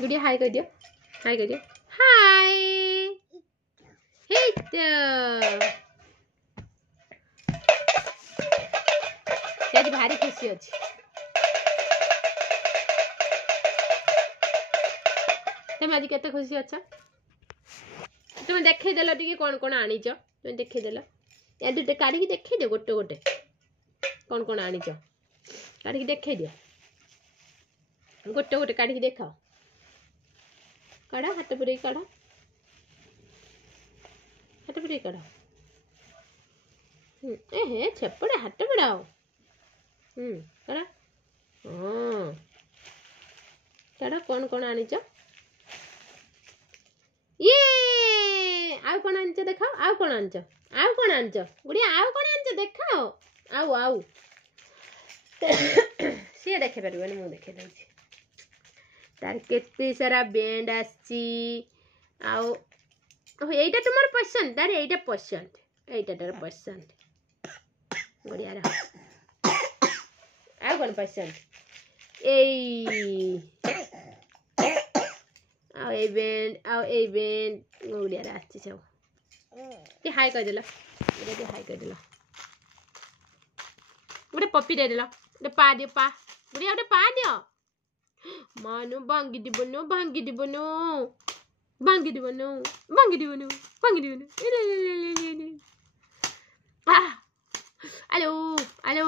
गुड़िया हाय कर दियो, हाय कर दियो, हाय हिट। आज भारी खुशी अच्छी। तुम आज केते खुशी अच्छा? तुम देखदेल टे कौन कौन आनीच, तुम देखदेल या दुटे काढ़ी देखे दियो, गोटे गोटे कौन कौन आनीच काढ़ी देखे दियो, गोटे गोटे काढ़ी देखाओ। काढ़ा हाथ पुरे काढ़ा, हाथ पुरे काढ़ा। ए छेपड़े हाथ बढ़ाओ। काढ़ा हाँ काढ़ा कौन कौन आनीच? ये आउ कौन आनीच देखाओ, आउ कौन आनीच, आउ कौन आनीच गुड़िया, आउ कौन आनीच देखाओ। आउ आउ सी देखे पारे मु देखे दूसरी तार केते सारा बैंड आसी। आउ एटा तुमर पसंद, तार एटा पसंद, एटा तार पसंद गुड़िया रा। आउ कौन पसंद? ए आउ ए बैंड, आउ ए बैंड गुड़िया रा आसी सब। ये हाय कर देला, ये हाय कर देला। गोटे पप्पी दे देला, गोटे पा दियो, पा गुड़िया गोटे पा दियो। मानो भांगी दिबनो, भांगी दिबनो, भांगी दिबनो, भांगी दिबनो, भांगी दिबनो। Hello hello